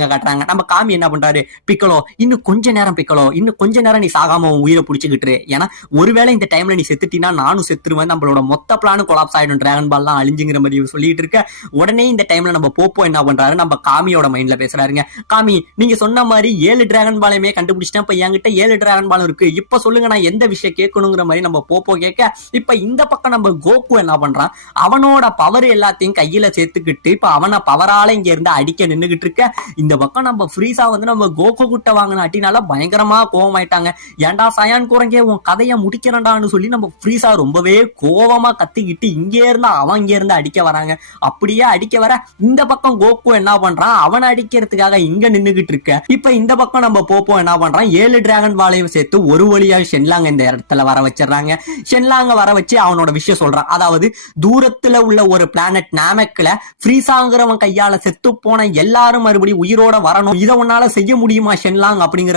காட்டுறாங்க. நம்ம காமி என்ன பண்றாரு? பிக்கலோ இன்னும் கொஞ்ச நேரம் பிக்கலோ இன்னும் கொஞ்ச நேரம் நீ சாகாம உயிரை பிடிச்சிக்கிட்டு ஏன்னா ஒருவேளை இந்த டைம்ல நீ செத்துட்டீன்னா நானும் செத்துருவேன். நம்மளோட மொத்த பிளானும் கொலாப்ஸ் ஆயிடும். டிராகன் பால்லாம் அழிஞ்சுங்கிற மாதிரி சொல்லிட்டு இருக்க. உடனே இந்த டைம்ல நம்ம போப்போ என்ன பண்றாரு? நம்ம காமியோட மைண்ட்ல பேசுறாருங்க. காமி நீங்க சொன்ன மாதிரி ஏழு டிராகன் பாலையுமே கண்டுபிடிச்சிட்டேன். இப்ப என்கிட்ட ஏழு டிராகன் பாலம் இருக்கு. இப்ப சொல்லுங்க நான் எந்த விஷயம் கேட்கணுங்கிற மாதிரி நம்ம போப்போ கேட்க இப்ப இந்த பக்கம் நம்ம கோகு என்ன பண்றான்? அவனோட பவர் எல்லாத்தையும் கையில சேர்த்துக்கிட்டு இப்ப அவனை பவரால இங்க இருந்து அடிக்க நின்னுகிட்டு இருக்க. இந்த பக்கம் நம்ம ஃப்ரீஸா வந்து நம்ம கோகோ குட்ட வாங்கின அட்டினால பயங்கரமா கோவமாயிட்டாங்க. ஏன்டா சயான் குரங்கே உன் கதையை முடிக்கிறேன்டான்னு சொல்லி நம்ம ஃப்ரீஸா ரொம்பவே கோவமா கத்திக்கிட்டு இங்கே இருந்து அவன் இங்க இருந்து அடிக்க வராங்க. அப்படியே அடிக்க வர இந்த பக்கம் கோகோ என்ன பண்றான்? அவனை அடிக்கிறதுக்காக இங்க நின்னுகிட்டு இருக்க. இப்ப இந்த பக்கம் நம்ம போப்போ என்ன பண்றான்? ஏழு டிராகன் பாலையும் சேர்த்து ஒரு வழியா ஷென்லாங்க இந்த இடத்துல வர வச்சிடறாங்க. ஷென்லாங்க வர வச்சு அவனோட விஷயம் சொல்றான். அதாவது தூரத்துல உள்ள ஒரு பிளானட் நாமக்கில் ஃப்ரீசாங்கிறவன் கையால செத்து போன எல்லாரும் மறுபடியும் உயிர் உயிரோட வரணும். இதை உன்னால செய்ய முடியுமா ஷென்லாங் அப்படிங்கிற